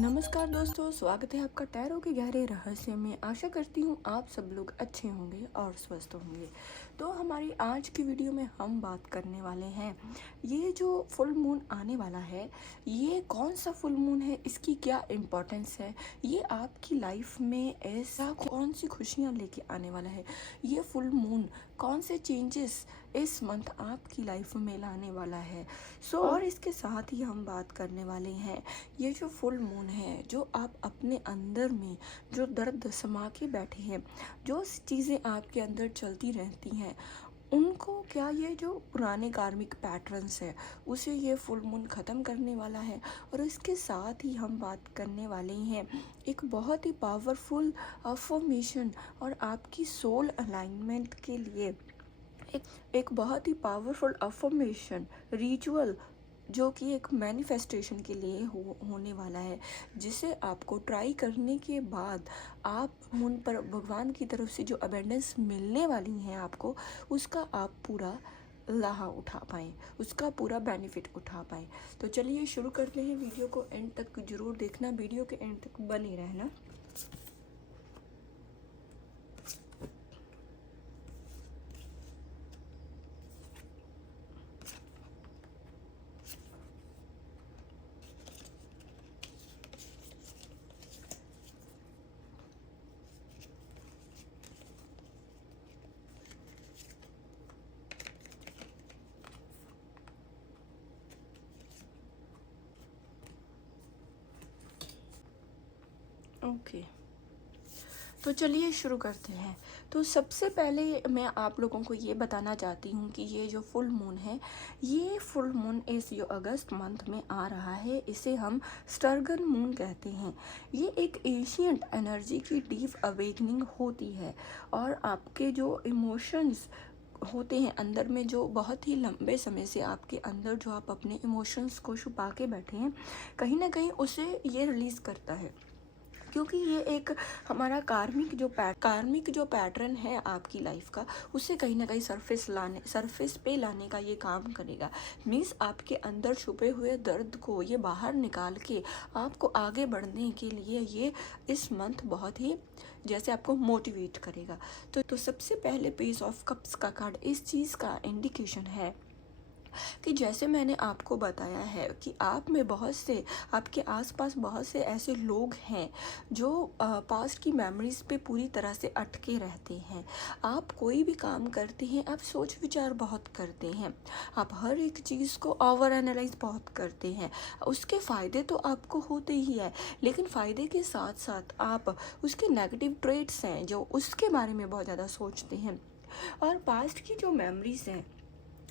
नमस्कार दोस्तों, स्वागत है आपका टैरो के गहरे रहस्य में। आशा करती हूँ आप सब लोग अच्छे होंगे और स्वस्थ होंगे। तो हमारी आज की वीडियो में हम बात करने वाले हैं, ये जो फुल मून आने वाला है, ये कौन सा फुल मून है, इसकी क्या इम्पोर्टेंस है, ये आपकी लाइफ में ऐसा कौन सी खुशियाँ लेके आने वाला है, ये फुल मून कौन से चेंजेस इस मंथ आपकी लाइफ में लाने वाला है। और इसके साथ ही हम बात करने वाले हैं, ये जो फुल मून है, जो आप अपने अंदर में जो दर्द समा के बैठे हैं, जो चीज़ें आपके अंदर चलती रहती हैं, उनको क्या ये जो पुराने कार्मिक पैटर्न्स है उसे ये फुल मून ख़त्म करने वाला है। और इसके साथ ही हम बात करने वाले हैं एक बहुत ही पावरफुल अफर्मेशन और आपकी सोल अलाइनमेंट के लिए एक बहुत ही पावरफुल अफर्मेशन रिचुअल, जो कि एक मैनिफेस्टेशन के लिए होने वाला है, जिसे आपको ट्राई करने के बाद आप उन पर भगवान की तरफ से जो अबेंडेंस मिलने वाली हैं आपको, उसका आप पूरा लाहा उठा पाएँ, उसका पूरा बेनिफिट उठा पाएँ। तो चलिए शुरू करते हैं। वीडियो को एंड तक ज़रूर देखना, वीडियो के एंड तक बने रहना। ओके, तो चलिए शुरू करते हैं। तो सबसे पहले मैं आप लोगों को ये बताना चाहती हूँ कि ये जो फुल मून है, ये फुल मून इस जो अगस्त मंथ में आ रहा है, इसे हम स्टर्गन मून कहते हैं। ये एक एशियंट एनर्जी की डीप अवेकनिंग होती है, और आपके जो इमोशंस होते हैं अंदर में, जो बहुत ही लंबे समय से आपके अंदर जो आप अपने इमोशंस को छुपा के बैठे हैं, कहीं ना कहीं उसे ये रिलीज़ करता है, क्योंकि ये एक हमारा कार्मिक जो पैटर्न है आपकी लाइफ का, उसे कहीं ना कहीं सरफेस पे लाने का ये काम करेगा। मीन्स आपके अंदर छुपे हुए दर्द को ये बाहर निकाल के आपको आगे बढ़ने के लिए ये इस मंथ बहुत ही जैसे आपको मोटिवेट करेगा। तो सबसे पहले पेज ऑफ कप्स का कार्ड इस चीज़ का इंडिकेशन है कि जैसे मैंने आपको बताया है कि आप में बहुत से, आपके आसपास बहुत से ऐसे लोग हैं जो पास्ट की मेमोरीज पे पूरी तरह से अटके रहते हैं। आप कोई भी काम करते हैं, आप सोच विचार बहुत करते हैं, आप हर एक चीज़ को ओवर एनालाइज बहुत करते हैं। उसके फ़ायदे तो आपको होते ही है, लेकिन फ़ायदे के साथ साथ आप उसके नेगेटिव ट्रेट्स हैं जो उसके बारे में बहुत ज़्यादा सोचते हैं। और पास्ट की जो मेमोरीज हैं,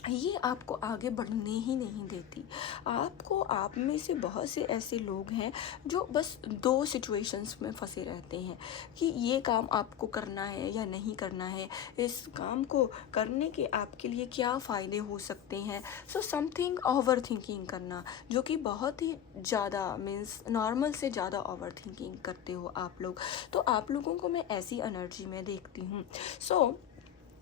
ये आपको आगे बढ़ने ही नहीं देती। आपको, आप में से बहुत से ऐसे लोग हैं जो बस दो सिचुएशंस में फंसे रहते हैं कि ये काम आपको करना है या नहीं करना है, इस काम को करने के आपके लिए क्या फ़ायदे हो सकते हैं। सो समथिंग ओवर थिंकिंग करना, जो कि बहुत ही ज़्यादा मीन्स नॉर्मल से ज़्यादा ओवर थिंकिंग करते हो आप लोग। तो आप लोगों को मैं ऐसी एनर्जी में देखती हूँ। सो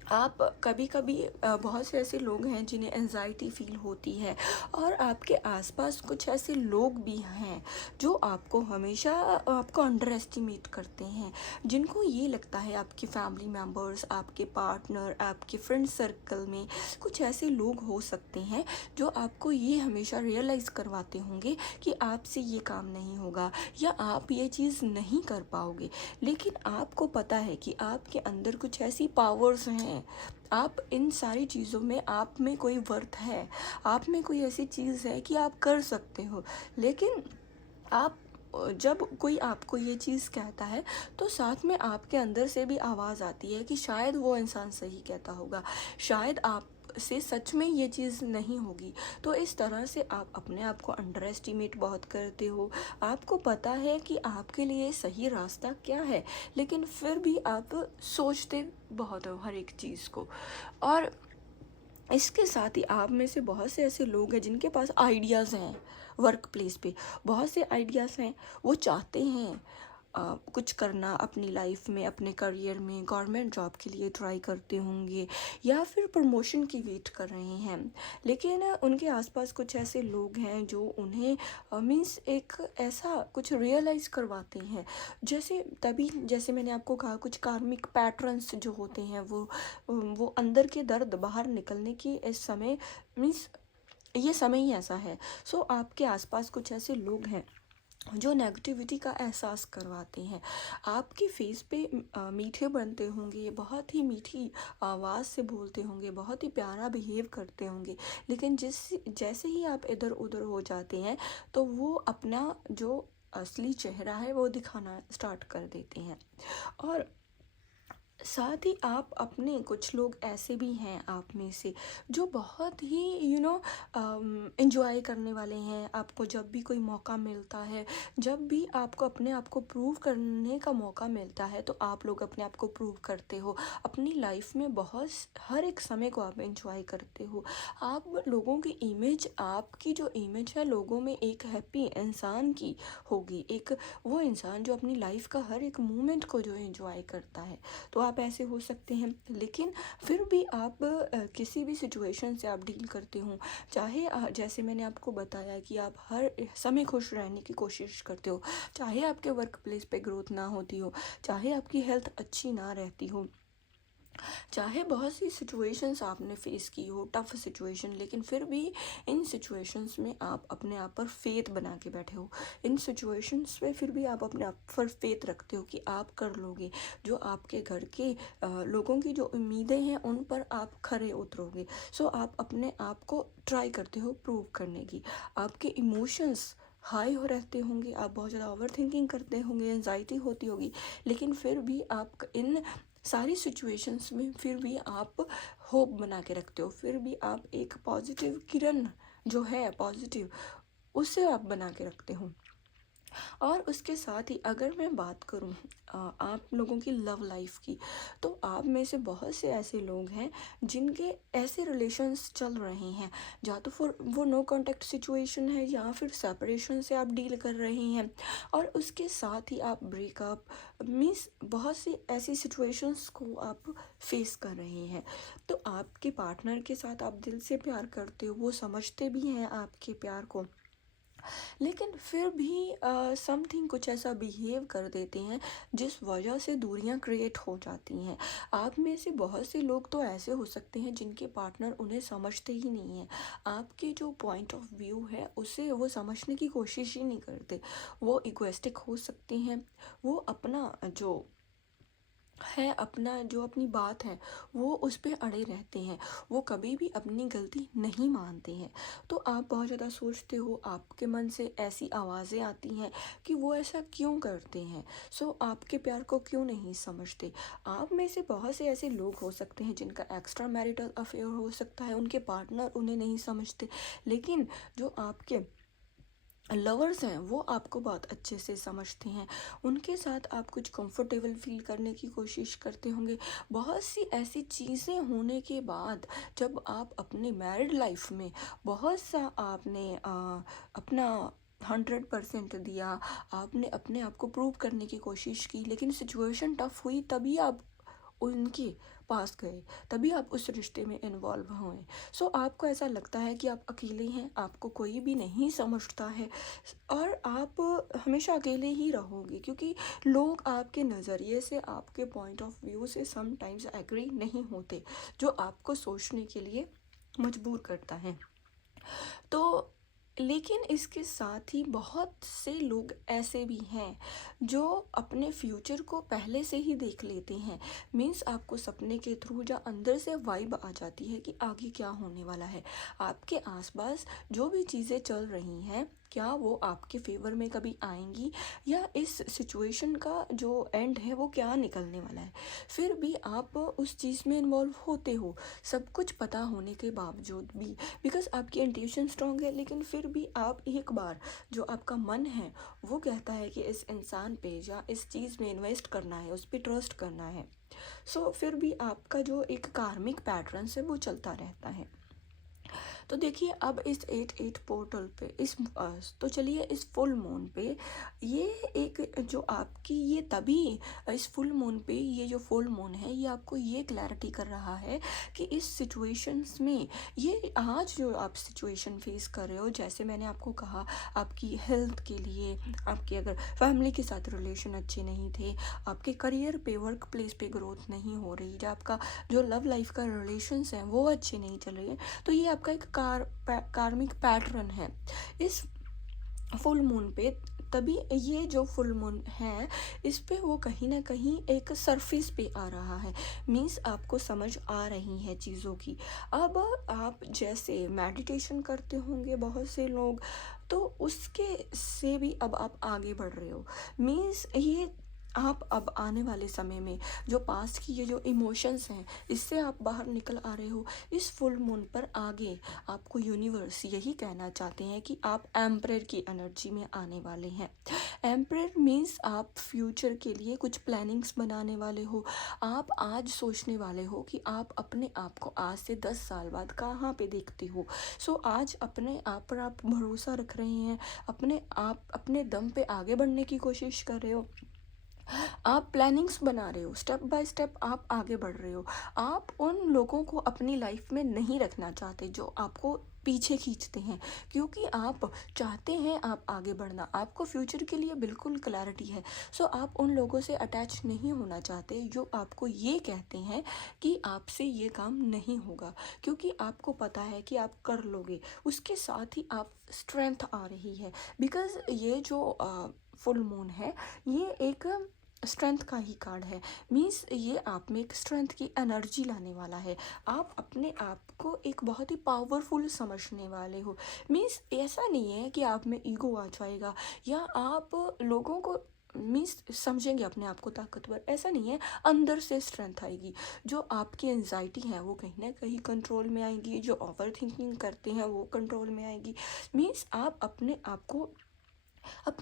आप कभी कभी बहुत से ऐसे लोग हैं जिन्हें एंजाइटी फील होती है, और आपके आसपास कुछ ऐसे लोग भी हैं जो आपको हमेशा आपको अंडर एस्टिमेट करते हैं, जिनको ये लगता है आपके फैमिली मेम्बर्स, आपके पार्टनर, आपके फ्रेंड सर्कल में कुछ ऐसे लोग हो सकते हैं जो आपको ये हमेशा रियलाइज़ करवाते होंगे कि आपसे ये काम नहीं होगा या आप ये चीज़ नहीं कर पाओगे। लेकिन आपको पता है कि आपके अंदर कुछ ऐसी पावर्स हैं, आप इन सारी चीज़ों में, आप में कोई वर्थ है, आप में कोई ऐसी चीज़ है कि आप कर सकते हो। लेकिन आप, जब कोई आपको ये चीज़ कहता है, तो साथ में आपके अंदर से भी आवाज़ आती है कि शायद वो इंसान सही कहता होगा, शायद आप से सच में ये चीज़ नहीं होगी। तो इस तरह से आप अपने आप को अंडर एस्टिमेट बहुत करते हो। आपको पता है कि आपके लिए सही रास्ता क्या है, लेकिन फिर भी आप सोचते बहुत हो हर एक चीज़ को। और इसके साथ ही आप में से बहुत से ऐसे लोग हैं जिनके पास आइडियाज़ हैं, वर्क प्लेस पे बहुत से आइडियाज़ हैं, वो चाहते हैं कुछ करना अपनी लाइफ में, अपने करियर में, गवर्नमेंट जॉब के लिए ट्राई करते होंगे या फिर प्रमोशन की वेट कर रहे हैं। लेकिन उनके आसपास कुछ ऐसे लोग हैं जो उन्हें मीन्स एक ऐसा कुछ रियलाइज़ करवाते हैं, जैसे तभी जैसे मैंने आपको कहा कुछ कार्मिक पैटर्न्स जो होते हैं वो अंदर के दर्द बाहर निकलने की इस समय मीन्स ये समय ही ऐसा है। सो आपके आसपास कुछ ऐसे लोग हैं जो नेगेटिविटी का एहसास करवाते हैं। आपके फेस पे मीठे बनते होंगे, बहुत ही मीठी आवाज़ से बोलते होंगे, बहुत ही प्यारा बिहेव करते होंगे, लेकिन जैसे ही आप इधर उधर हो जाते हैं तो वो अपना जो असली चेहरा है वो दिखाना स्टार्ट कर देते हैं। और साथ ही आप अपने कुछ लोग ऐसे भी हैं आप में से जो बहुत ही एंजॉय करने वाले हैं। आपको जब भी कोई मौका मिलता है, जब भी आपको अपने आप को प्रूव करने का मौका मिलता है तो आप लोग अपने आप को प्रूव करते हो। अपनी लाइफ में बहुत हर एक समय को आप एंजॉय करते हो। आप लोगों की इमेज, आपकी जो इमेज है लोगों में एक हैप्पी इंसान की होगी, एक वो इंसान जो अपनी लाइफ का हर एक मोमेंट को जो एंजॉय करता है। तो आप ऐसे हो सकते हैं, लेकिन फिर भी आप किसी भी सिचुएशन से आप डील करते हो, चाहे जैसे मैंने आपको बताया कि आप हर समय खुश रहने की कोशिश करते हो, चाहे आपके वर्क प्लेस पे ग्रोथ ना होती हो, चाहे आपकी हेल्थ अच्छी ना रहती हो, चाहे बहुत सी सिचुएशंस आपने फेस की हो, टफ सिचुएशन, लेकिन फिर भी इन सिचुएशंस में आप अपने आप पर फेथ बना के बैठे हो। इन सिचुएशंस में फिर भी आप अपने आप पर फेथ रखते हो कि आप कर लोगे। जो आपके घर के लोगों की जो उम्मीदें हैं उन पर आप खरे उतरोगे। सो आप अपने आप को ट्राई करते हो प्रूव करने की। आपके इमोशंस हाई हो रहते होंगे, आप बहुत ज़्यादा ओवर थिंकिंग करते होंगे, एंजाइटी होती होगी, लेकिन फिर भी आप इन सारी सिचुएशंस में फिर भी आप होप बना के रखते हो, फिर भी आप एक पॉजिटिव किरण जो है पॉजिटिव उसे आप बना के रखते हो। और उसके साथ ही अगर मैं बात करूं आप लोगों की लव लाइफ की, तो आप में से बहुत से ऐसे लोग हैं जिनके ऐसे रिलेशंस चल रहे हैं, या तो फिर वो नो कांटेक्ट सिचुएशन है या फिर सेपरेशन से आप डील कर रहे हैं, और उसके साथ ही आप ब्रेकअप मीन्स बहुत सी ऐसी सिचुएशंस को आप फेस कर रहे हैं। तो आपके पार्टनर के साथ आप दिल से प्यार करते हो, वो समझते भी हैं आपके प्यार को, लेकिन फिर भी समथिंग कुछ ऐसा बिहेव कर देते हैं जिस वजह से दूरियां क्रिएट हो जाती हैं। आप में से बहुत से लोग तो ऐसे हो सकते हैं जिनके पार्टनर उन्हें समझते ही नहीं हैं। आपके जो पॉइंट ऑफ व्यू है उसे वो समझने की कोशिश ही नहीं करते। वो इगोइस्टिक हो सकते हैं, वो अपना जो है अपना जो अपनी बात है वो उस पे अड़े रहते हैं, वो कभी भी अपनी गलती नहीं मानते हैं। तो आप बहुत ज़्यादा सोचते हो, आपके मन से ऐसी आवाज़ें आती हैं कि वो ऐसा क्यों करते हैं, सो आपके प्यार को क्यों नहीं समझते। आप में से बहुत से ऐसे लोग हो सकते हैं जिनका एक्स्ट्रा मैरिटल अफेयर हो सकता है, उनके पार्टनर उन्हें नहीं समझते, लेकिन जो आपके लवर्स हैं वो आपको बहुत अच्छे से समझते हैं, उनके साथ आप कुछ कंफर्टेबल फील करने की कोशिश करते होंगे। बहुत सी ऐसी चीज़ें होने के बाद जब आप अपनी मैरिड लाइफ में बहुत सा आपने अपना 100% दिया, आपने अपने आप को प्रूव करने की कोशिश की, लेकिन सिचुएशन टफ हुई तभी आप उनके पास गए, तभी आप उस रिश्ते में इन्वॉल्व हुए। सो आपको ऐसा लगता है कि आप अकेले हैं, आपको कोई भी नहीं समझता है, और आप हमेशा अकेले ही रहोगे, क्योंकि लोग आपके नज़रिए से, आपके पॉइंट ऑफ व्यू से समटाइम्स एग्री नहीं होते, जो आपको सोचने के लिए मजबूर करता है। तो लेकिन इसके साथ ही बहुत से लोग ऐसे भी हैं जो अपने फ्यूचर को पहले से ही देख लेते हैं। मीन्स आपको सपने के थ्रू या अंदर से वाइब आ जाती है कि आगे क्या होने वाला है, आपके आसपास जो भी चीज़ें चल रही हैं क्या वो आपके फेवर में कभी आएंगी, या इस सिचुएशन का जो एंड है वो क्या निकलने वाला है। फिर भी आप उस चीज़ में इन्वॉल्व होते हो, सब कुछ पता होने के बावजूद भी, बिकॉज आपकी इंट्यूशन स्ट्रांग है, लेकिन फिर भी आप एक बार जो आपका मन है वो कहता है कि इस इंसान पे या इस चीज़ में इन्वेस्ट करना है, उस पर ट्रस्ट करना है। सो फिर भी आपका जो एक कार्मिक पैटर्न है वो चलता रहता है। तो देखिए अब इस 8-8 पोर्टल पे तो चलिए इस फुल मून पे ये एक जो आपकी ये तभी इस फुल मून पे ये जो फुल मून है ये आपको ये क्लैरिटी कर रहा है कि इस सिचुएशंस में ये आज जो आप सिचुएशन फेस कर रहे हो, जैसे मैंने आपको कहा आपकी हेल्थ के लिए, आपके अगर फैमिली के साथ रिलेशन अच्छे नहीं थे, आपके करियर पे वर्क प्लेस पे ग्रोथ नहीं हो रही, जो आपका जो लव लाइफ का रिलेशंस हैं वो अच्छे नहीं चल रहे हैं, तो ये आपका एक कार्मिक पैटर्न है इस फुल मून पे। तभी ये जो फुल मून है इस पे वो कहीं ना कहीं एक सरफेस पे आ रहा है, मीन्स आपको समझ आ रही है चीज़ों की। अब आप जैसे मेडिटेशन करते होंगे बहुत से लोग, तो उसके से भी अब आप आगे बढ़ रहे हो, मीन्स ये आप अब आने वाले समय में जो पास्ट की ये जो इमोशंस हैं इससे आप बाहर निकल आ रहे हो। इस फुल मून पर आगे आपको यूनिवर्स यही कहना चाहते हैं कि आप एम्परर की एनर्जी में आने वाले हैं। एम्परर मीन्स आप फ्यूचर के लिए कुछ प्लानिंग्स बनाने वाले हो। आप आज सोचने वाले हो कि आप अपने आप को आज से 10 साल बाद कहाँ पे देखते हो। सो आज अपने आप पर आप भरोसा रख रहे हैं, अपने आप अपने दम पे आगे बढ़ने की कोशिश कर रहे हो, आप प्लानिंग्स बना रहे हो, स्टेप बाय स्टेप आप आगे बढ़ रहे हो। आप उन लोगों को अपनी लाइफ में नहीं रखना चाहते जो आपको पीछे खींचते हैं, क्योंकि आप चाहते हैं आप आगे बढ़ना, आपको फ्यूचर के लिए बिल्कुल क्लैरिटी है। सो आप उन लोगों से अटैच नहीं होना चाहते जो आपको ये कहते हैं कि आपसे ये काम नहीं होगा, क्योंकि आपको पता है कि आप कर लोगे। उसके साथ ही आप स्ट्रेंथ आ रही है, बिकॉज ये जो फुल मून है ये एक स्ट्रेंथ का ही कार्ड है, मीन्स ये आप में एक स्ट्रेंथ की एनर्जी लाने वाला है। आप अपने आप को एक बहुत ही पावरफुल समझने वाले हो, मीन्स ऐसा नहीं है कि आप में ईगो आ जाएगा या आप लोगों को मीन्स समझेंगे अपने आप को ताकतवर, ऐसा नहीं है। अंदर से स्ट्रेंथ आएगी, जो आपकी एंजाइटी है वो कहीं ना कहीं कंट्रोल में आएगी, जो ओवर थिंकिंग करते हैं वो कंट्रोल में आएगी, मीन्स आप अपने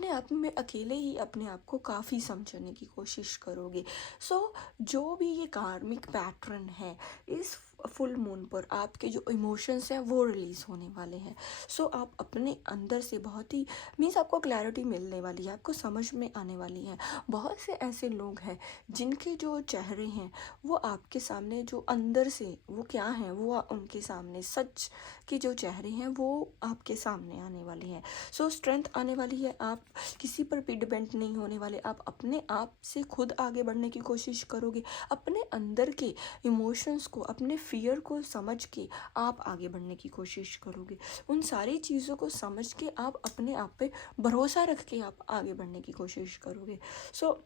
आप में अकेले ही अपने आप को काफ़ी समझने की कोशिश करोगे। सो जो भी ये कार्मिक पैटर्न है इस फुल मून पर आपके जो इमोशंस हैं वो रिलीज़ होने वाले हैं। सो आप अपने अंदर से बहुत ही मीन्स आपको क्लैरिटी मिलने वाली है, आपको समझ में आने वाली है। बहुत से ऐसे लोग हैं जिनके जो चेहरे हैं वो आपके सामने, जो अंदर से वो क्या हैं वो उनके सामने सच के जो चेहरे हैं वो आपके सामने आने वाले हैं। सो स्ट्रेंथ आने वाली है, आप किसी पर भी डिपेंड नहीं होने वाले, आप अपने आप से खुद आगे बढ़ने की कोशिश करोगे, अपने अंदर के इमोशंस को, अपने फियर को समझ के आप आगे बढ़ने की कोशिश करोगे। उन सारी चीज़ों को समझ के आप अपने आप पे भरोसा रख के आप आगे बढ़ने की कोशिश करोगे। सो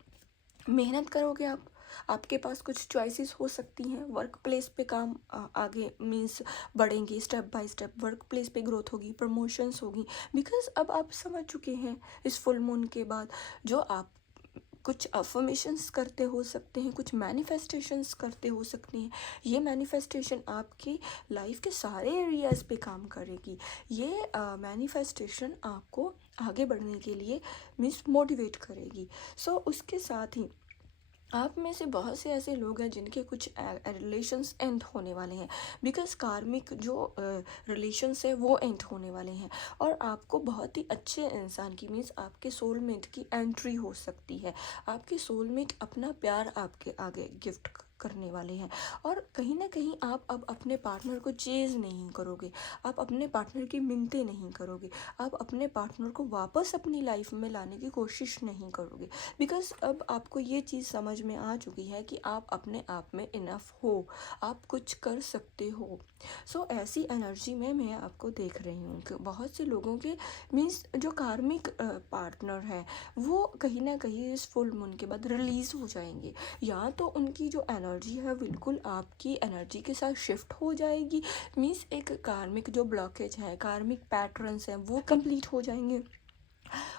मेहनत करोगे आप, आपके पास कुछ चॉइसेस हो सकती हैं, वर्क प्लेस पे काम आगे मीन्स बढ़ेंगे, step by step work place पे ग्रोथ होगी, प्रमोशंस होगी, बिकॉज अब आप समझ चुके हैं इस फुल मून के बाद। जो आप कुछ अफर्मेशंस करते हो सकते हैं, कुछ मैनिफेस्टेशंस करते हो सकते हैं, ये मैनिफेस्टेशन आपकी लाइफ के सारे एरियाज़ पे काम करेगी। ये मैनिफेस्टेशन आपको आगे बढ़ने के लिए मीन्स मोटिवेट करेगी। सो उसके साथ ही आप में से बहुत से ऐसे लोग हैं जिनके कुछ रिलेशंस एंड होने वाले हैं, बिकॉज कार्मिक जो रिलेशंस है वो एंड होने वाले हैं, और आपको बहुत ही अच्छे इंसान की मीन्स आपके सोलमेट की एंट्री हो सकती है। आपके सोलमेट अपना प्यार आपके आगे गिफ्ट करने वाले हैं, और कहीं ना कहीं आप अब अपने पार्टनर को चेज़ नहीं करोगे, आप अपने पार्टनर की मिन्नतें नहीं करोगे, आप अपने पार्टनर को वापस अपनी लाइफ में लाने की कोशिश नहीं करोगे, बिकॉज अब आपको ये चीज़ समझ में आ चुकी है कि आप अपने आप में इनफ हो, आप कुछ कर सकते हो। सो ऐसी एनर्जी में मैं आपको देख रही हूँ कि बहुत से लोगों के मीन्स जो कार्मिक पार्टनर है वो कहीं ना कहीं इस फुल मून के बाद रिलीज़ हो जाएंगे, या तो उनकी जो एनर्जी है बिल्कुल आपकी एनर्जी के साथ शिफ्ट हो जाएगी, मीन्स एक कार्मिक जो ब्लॉकेज है, कार्मिक पैटर्न्स हैं वो कंप्लीट हो जाएंगे,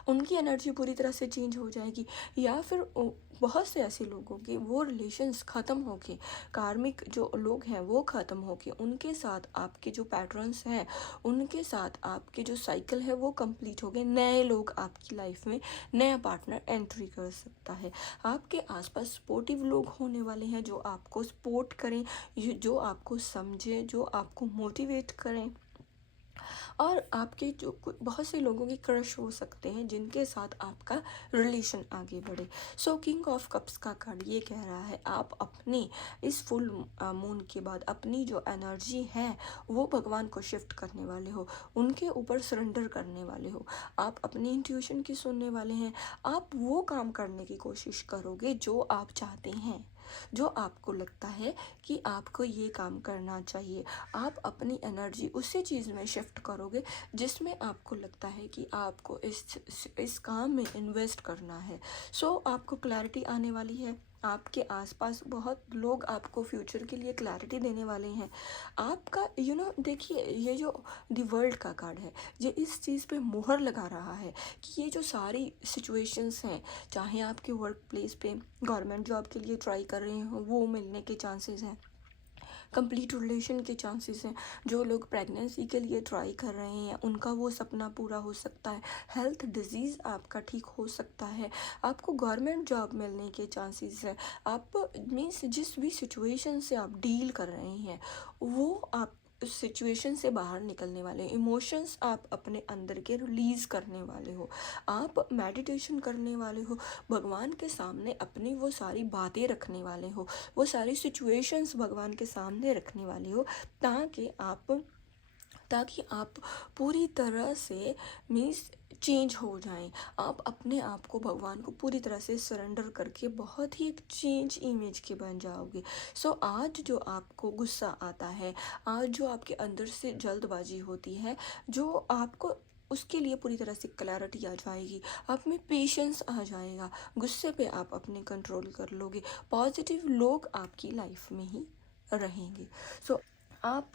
उनकी एनर्जी पूरी तरह से चेंज हो जाएगी, या फिर बहुत से ऐसे लोगों के वो रिलेशंस ख़त्म होके, कार्मिक जो लोग हैं वो ख़त्म होके उनके साथ आपके जो पैटर्न्स हैं, उनके साथ आपके जो साइकिल है वो कंप्लीट हो गए, नए लोग आपकी लाइफ में, नया पार्टनर एंट्री कर सकता है। आपके आसपास सपोर्टिव लोग होने वाले हैं जो आपको सपोर्ट करें, जो आपको समझें, जो आपको मोटिवेट करें। और आपके जो बहुत से लोगों की क्रश हो सकते हैं जिनके साथ आपका रिलेशन आगे बढ़े। सो किंग ऑफ कप्स का कार्ड ये कह रहा है आप अपनी इस फुल मून के बाद अपनी जो एनर्जी है वो भगवान को शिफ्ट करने वाले हो, उनके ऊपर सरेंडर करने वाले हो, आप अपनी इंट्यूशन की सुनने वाले हैं, आप वो काम करने की कोशिश करोगे जो आप चाहते हैं, जो आपको लगता है कि आपको ये काम करना चाहिए। आप अपनी एनर्जी उसी चीज़ में शिफ्ट करोगे जिसमें आपको लगता है कि आपको इस काम में इन्वेस्ट करना है। सो आपको क्लैरिटी आने वाली है, आपके आसपास बहुत लोग आपको फ्यूचर के लिए क्लैरिटी देने वाले हैं। आपका देखिए ये जो द वर्ल्ड का कार्ड है ये इस चीज़ पे मुहर लगा रहा है कि ये जो सारी सिचुएशंस हैं, चाहे आपके वर्क प्लेस पे गवर्नमेंट जॉब के लिए ट्राई कर रहे हो वो मिलने के चांसेस हैं, कंप्लीट रिलेशन के चांसेस हैं, जो लोग प्रेगनेंसी के लिए ट्राई कर रहे हैं उनका वो सपना पूरा हो सकता है, हेल्थ डिजीज़ आपका ठीक हो सकता है, आपको गवर्नमेंट जॉब मिलने के चांसेस है। आप मीन्स जिस भी सिचुएशन से आप डील कर रहे हैं वो आप उस सिचुएशन से बाहर निकलने वाले, इमोशंस आप अपने अंदर के रिलीज़ करने वाले हो, आप मेडिटेशन करने वाले हो, भगवान के सामने अपनी वो सारी बातें रखने वाले हो, वो सारी सिचुएशंस भगवान के सामने रखने वाले हो, ताकि आप पूरी तरह से मीन्स चेंज हो जाएं। आप अपने आप को भगवान को पूरी तरह से सरेंडर करके बहुत ही एक चेंज इमेज के बन जाओगे। सो आज जो आपको गुस्सा आता है, आज जो आपके अंदर से जल्दबाजी होती है, जो आपको उसके लिए पूरी तरह से क्लैरिटी आ जाएगी, आप में पेशेंस आ जाएगा, गुस्से पे आप अपने कंट्रोल कर लोगे, पॉजिटिव लोग आपकी लाइफ में ही रहेंगे। सो आप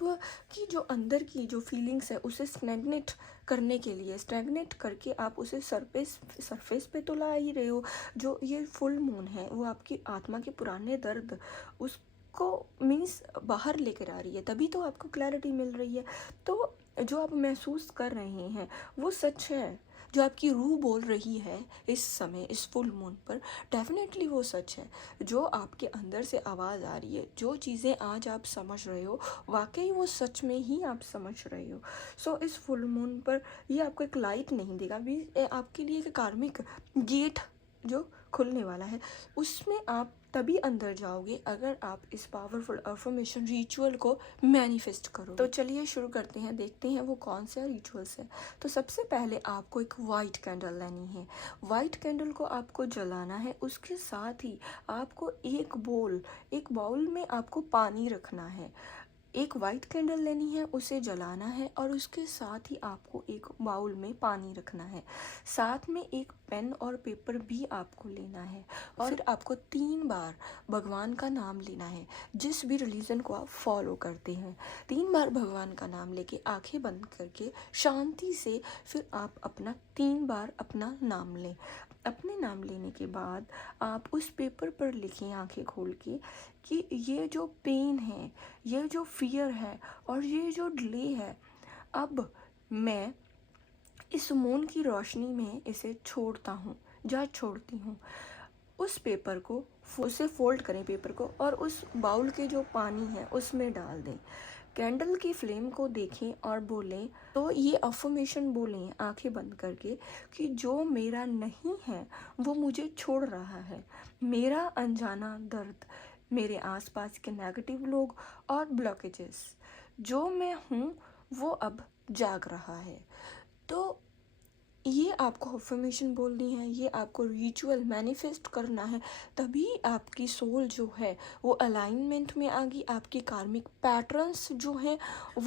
की जो अंदर की जो फीलिंग्स है उसे स्टैग्नेट करने के लिए, स्टैग्नेट करके आप उसे सरफेस पे तो ला ही रहे हो। जो ये फुल मून है वो आपकी आत्मा के पुराने दर्द उसको मीन्स बाहर लेकर आ रही है, तभी तो आपको क्लैरिटी मिल रही है। तो जो आप महसूस कर रहे हैं वो सच है, जो आपकी रूह बोल रही है इस समय इस फुल मून पर, डेफिनेटली वो सच है। जो आपके अंदर से आवाज़ आ रही है, जो चीज़ें आज आप समझ रहे हो वाकई वो सच में ही आप समझ रहे हो। सो इस फुल मून पर ये आपको एक लाइट नहीं देगा, भी आपके लिए एक कार्मिक गेट जो खुलने वाला है, उसमें आप तभी अंदर जाओगे अगर आप इस पावरफुल अफर्मेशन रिचुअल को मैनिफेस्ट करो। तो चलिए शुरू करते हैं, देखते हैं वो कौन सा रिचुअल्स है। तो सबसे पहले आपको एक वाइट कैंडल लेनी है, वाइट कैंडल को आपको जलाना है, उसके साथ ही आपको एक बाउल में आपको पानी रखना है, एक वाइट कैंडल लेनी है, उसे जलाना है और उसके साथ ही आपको एक बाउल में पानी रखना है, साथ में एक पेन और पेपर भी आपको लेना है और फिर आपको 3 बार भगवान का नाम लेना है। जिस भी रिलीजन को आप फॉलो करते हैं 3 बार भगवान का नाम लेके आंखें बंद करके शांति से फिर आप अपना 3 बार अपना नाम लें। अपने नाम लेने के बाद आप उस पेपर पर लिखें आंखें खोल के कि ये जो पेन है, ये जो फियर है और ये जो डिले है, अब मैं इस मून की रोशनी में इसे छोड़ता हूँ या छोड़ती हूँ। उस पेपर को उसे फोल्ड करें पेपर को और उस बाउल के जो पानी है उसमें डाल दें, कैंडल की फ्लेम को देखें और बोलें, तो ये अफर्मेशन बोलें आंखें बंद करके कि जो मेरा नहीं है वो मुझे छोड़ रहा है, मेरा अनजाना दर्द, मेरे आसपास के नेगेटिव लोग और ब्लॉकेजेस, जो मैं हूँ वो अब जाग रहा है। तो ये आपको अफर्मेशन बोलनी है, ये आपको रिचुअल मैनिफेस्ट करना है, तभी आपकी सोल जो है वो अलाइनमेंट में आगी, आपके कार्मिक पैटर्न्स जो हैं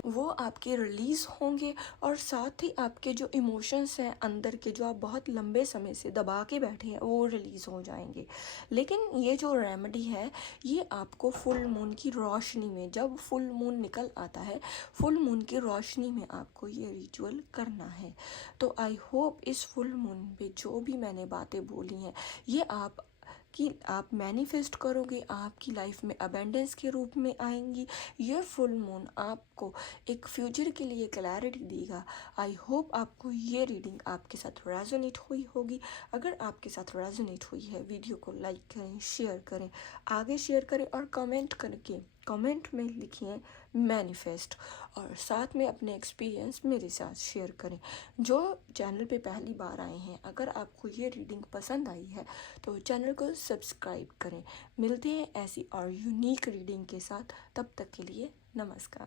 वो आपके रिलीज़ होंगे और साथ ही आपके जो इमोशंस हैं अंदर के, जो आप बहुत लंबे समय से दबा के बैठे हैं, वो रिलीज़ हो जाएंगे। लेकिन ये जो रेमेडी है ये आपको फुल मून की रोशनी में, जब फुल मून निकल आता है फुल मून की रोशनी में आपको ये रिचुअल करना है। तो आई होप इस फुल मून पे जो भी मैंने बातें बोली हैं ये आप मैनिफेस्ट करोगे, आपकी लाइफ में अबेंडेंस के रूप में आएंगी। ये फुल मून आपको एक फ्यूचर के लिए क्लैरिटी देगा। आई होप आपको ये रीडिंग आपके साथ रेजोनेट हुई होगी। अगर आपके साथ रेजोनेट हुई है वीडियो को लाइक करें, शेयर करें, आगे शेयर करें और कमेंट करके कमेंट में लिखिए मैनिफेस्ट, और साथ में अपने एक्सपीरियंस मेरे साथ शेयर करें। जो चैनल पे पहली बार आए हैं, अगर आपको ये रीडिंग पसंद आई है तो चैनल को सब्सक्राइब करें। मिलते हैं ऐसी और यूनिक रीडिंग के साथ, तब तक के लिए नमस्कार।